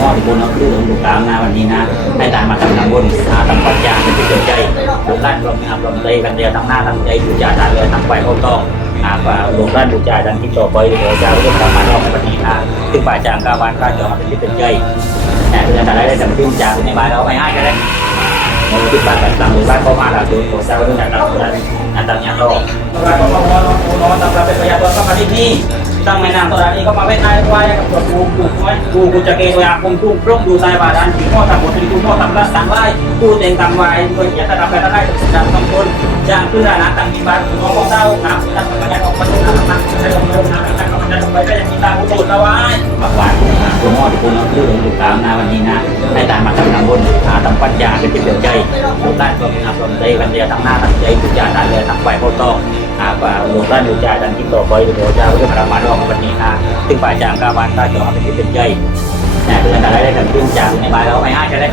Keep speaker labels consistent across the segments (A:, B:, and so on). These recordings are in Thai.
A: มอที่บนเอาคือหลวงปู่ตามนาวันนี้นะให้ตามมาทำทำบุญหาทำปัญญาเป็นที่เกิดใจหลวงด้านรวมงามรวมใจกันเดียวทำหน้าทำใจอยู่ยาทานเลยทำไปเขาต้องหากว่าหลวงด้านบูชาดันที่ต่อไปเดี๋ยวจะรื่องการมารอบวันนี้นะซึ่งป่าจางกาวานข้าเจอเป็นที่เป็นใจแต่เพื่อนอะไรได้จำเป็นจากในบ้านเราไม่ให้กันเลย ที่บ้านต่างๆหมู่บ้านเข้ามาแล้วโดนโซเชียลด้วยนะครับนั่นต่างอย่างโลกเราก็มองมองมองตามเป็นพยาตัวเข้ามาที่นี่ตั้งไม่น หมดถึงกูพ่อทำรักสังไล่กูเต็งตำไว้โดยอย่าทำไปได้ดังต้องคนนี้นของพ่อเต้าน้ำตั้งมันยังออกมาดูน้ำมันใช้ลมลมน้ำตั้งมันยังออกไปก็ยังมีตาหูตูดเอาไว้มากกว่าตัวมอที่คุณคือหลวงปู่กลางนาวันนี้นะให้ตามมาทำทำบุญหาทำปัญญาเป็นที่เกิดใจลูกด้านก็มีนำลมใจกันเดียวทั้งหน้าทั้งใจทุกอย่างด้านเลยทั้งฝ่ายโคต้องหากว่าลูกด้านดูใจดันที่ต่อไปเดี๋ยวจะเรื่องรามารอบวันนี้นะซึ่งฝ่าจางกาบานตาจอเป็นที่เป็นใจแต่เพื่อนอะไรได้กันขึ้นจางในบ้านเราไม่ให้กันเลย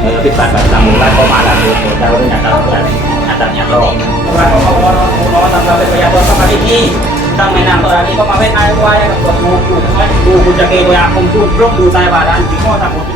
A: เออพิบัติแบบตามลูกด้านก็มาแล้วเดี๋ยวจะเรื่องการทำงานอาจารย์อย่างรอบว่าเขาเขาเขาเขาทำเราเป็นพยาบาลเข้ามาที่นี่ตั้งไม่นานที่านถึงพ่อทำหมดถึงพ่อคุณ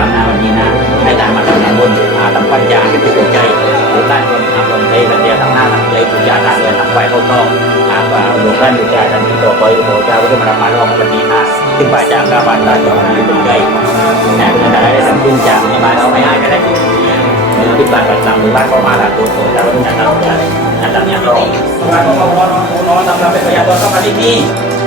A: ามนาวันนี้นะให้ตามมาทำงานบุญหาทำปัญญาเป็นที่สนใจลูกด้านคนทำลมใจกันเดียทั้งหน้าทั้งใจทุกอย่างด้านเลยทั้งฝ่ายเข้าต้องหากว่าลูกด้านดูใจดันทีต่อไปเดี๋ยวจะเรื่องามารอบวันนี้นะซึ่งฝ่าจางกาบานตาจอเป็นที่สนใจแต่เพื่อนอะไรได้ทำขึ้นจางในบ้าเราไม่ให้กันเลยพิบัติแบบตามหมู่บ้านเข้ามาแล้วตัวโตจะเรื่องการทำงานอาจารย์อย่างรอบว่าเขาเขาเขาน้องทำเราเป็นพยาบาลเข้ามาที่นี่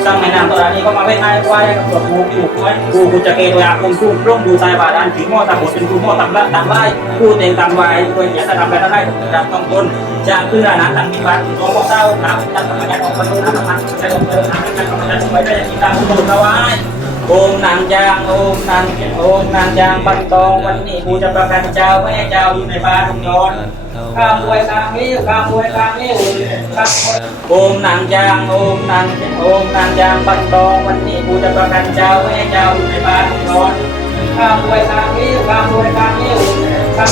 A: ตั้งไม่นานตอนนี้ก็มาเว้นนายไว้กับตัวกูที่หกูไว้กูกูจะเกยาคงตุ้งร่มดูตายบาดานถึงพ่อตะบดเป็นกูหม้อตำละทำไล่กูเต็งตำไว้โดยอย่าทำไปได้ดับต้องต้นจะคือร้านตังมีบัตรของพ่อเจ้าน้ำตั้งกรรมการของประตูน้ำมันใช้ของเติมน้ำตั้กรรมการไว้ได้ยังมีตามตูนเอาไว้ โอมนางจางโอมนางโอมนางจางปันตองวันนี้กูจะประกันเจ้าแม่เจ้าอยู่ในบ้านนอนข้ามวยข้ามนิ้วข้ามวยข้ามนิ้วโอมนางจางโอมนางโอมนางจางปันตองวันนี้กูจะประกันเจ้าแม่เจ้าอยู่ในบ้านนอนข้ามวยข้ามนิ้วข้ามวยข้ามนิ้วข้าม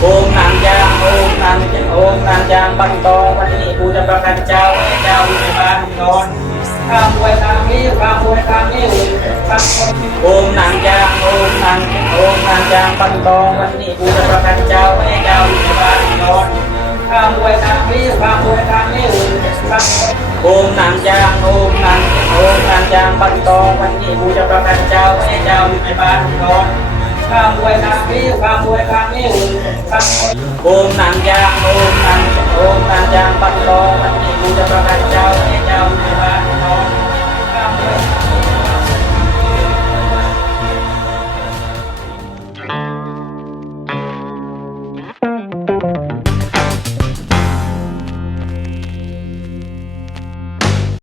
A: โอมนางจางโอมนางโอมนางจางปันตองวันนี้กูจะประกันเจ้า ข้ามวยข้ามนิ้ข้ามวยข้ามนิ้โอมนางจางโอมนาง
B: โอมนางจางปันตองวันนี้กูจะประกันเจ้าไม่ให้เจ้าอยู่ในบ้านนอนข้ามวยทางนี้ข้ามวยทางนี้โอมนางจางโอมนางโอมนางจางปันตองวันนี้กูจะประกันเจ้าไม่ให้เจ้าอยู่ในบ้านนอนข้ามวยทางนี้ข้ามวยทางนี้โอมนางจางโอมนางโอมนางจางปันตองวันนี้กูจะประกันเจ้า